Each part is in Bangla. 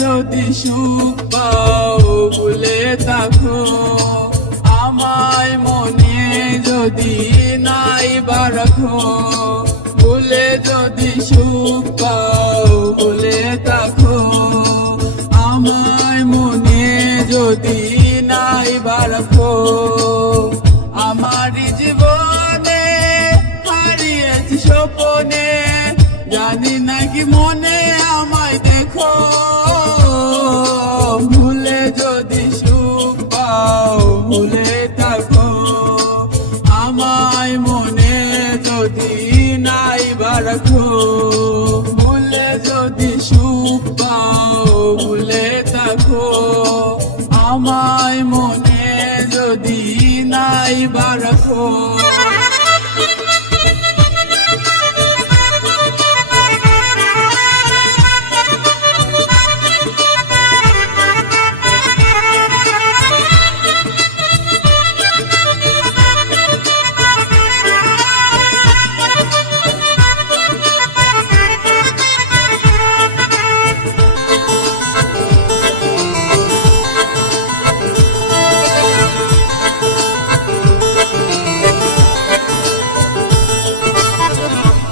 যদি সুখ পাও ভুলে থাকো আমায় মনে যদি নাই বা রাখো ভুলে যদি সুখ পাও ভুলে থাকো আমায় মনে যদি নাই বা রাখো আমার জীবনে হারিয়েছি স্বপ্নে জানি নাকি মনে আমায় দেখো ভুলে যদি সুখ পাও ভুলে থাকো আমায় মনে যদি নাই বা রাখো ভুলে যদি সুখ পাও ভুলে থাকো আমায় মনে যদি নাই বা রাখো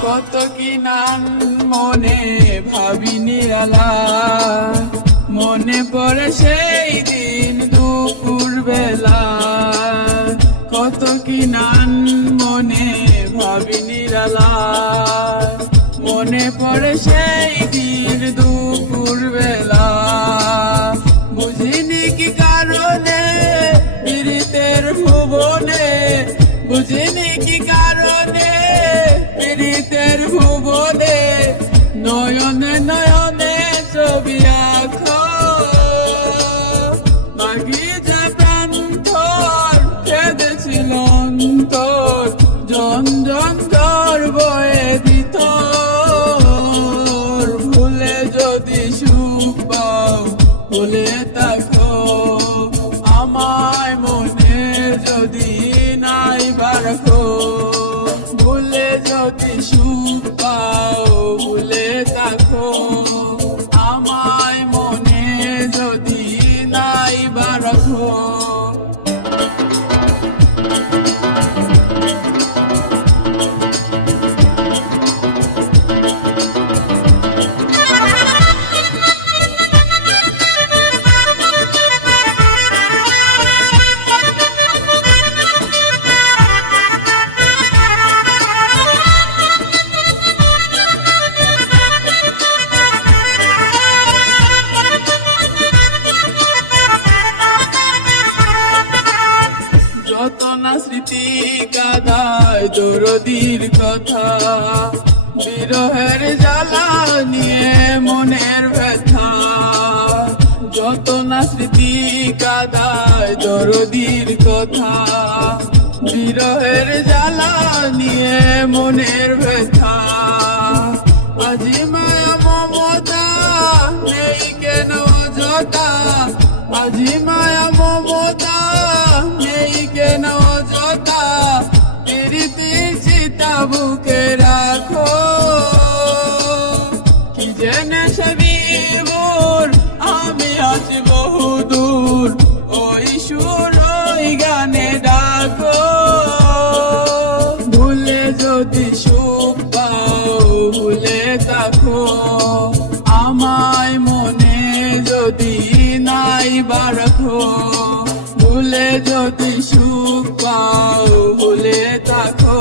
কত কি নাম মনে ভাবিনি আলা মনে পড়ে সেই দিন দুপুর বেলা কত কি নাম মনে ভাবিনি আলা মনে পড়ে সেই দিন দুপুর বেলা বুঝিনি কি কারণে পীড়িতের ভুবনে বুঝিনি কি কারণে পীড়িতের ভুবনে নয়নে নয়নে ছবি আঁকো বাগিচা প্রান্তর কেঁদেছিল অন্তর জন জন জ্বর বয়ে দিত ভুলে যদি সুখ পাও ভুলে থাকো আমায় মনে যদি নাই বা রাখো ভুলে যদি সুখ পাও ভুলে থাকো আমায় মনে যদি নাই বা রাখো যত না স্মৃতি কাদায় দরদির কথা বিরহের জ্বালা নিয়ে মনের ব্যথা যত না স্মৃতি কাদায় দরদির কথা বিরহের জ্বালা নিয়ে মনের ব্যথা আজি মায়া মমতা নেই কেন যথা আজি মায়া মমতা নেই কেন যথা প্রীতির চিতা বুকে রাখো কি জেনে সে বিভোর আমি আছি বহুদূর ওই সুর ওই গানে ডাকো ভুলে যদি সুখ পাও ভুলে থাকো আমায় মনে যদি নাই বা রাখো ভুলে যদি সুখ পাও ভুলে থাকো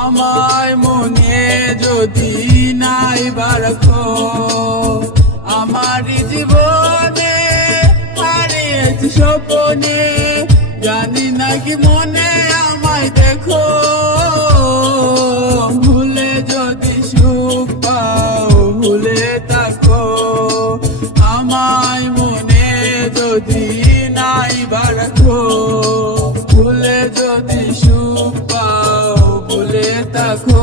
আমায় মনে যদি নাই বা রাখো আমার জীবনে হারিয়েছি স্বপ্নে জানি নাকি মনে আমায় দেখো ভুলে যদি সুখ পাও ভুলে থাকো আমায় মনে যদি নাই বা রাখো ভুলে যদি সুখ পাও ভুলে থাকো।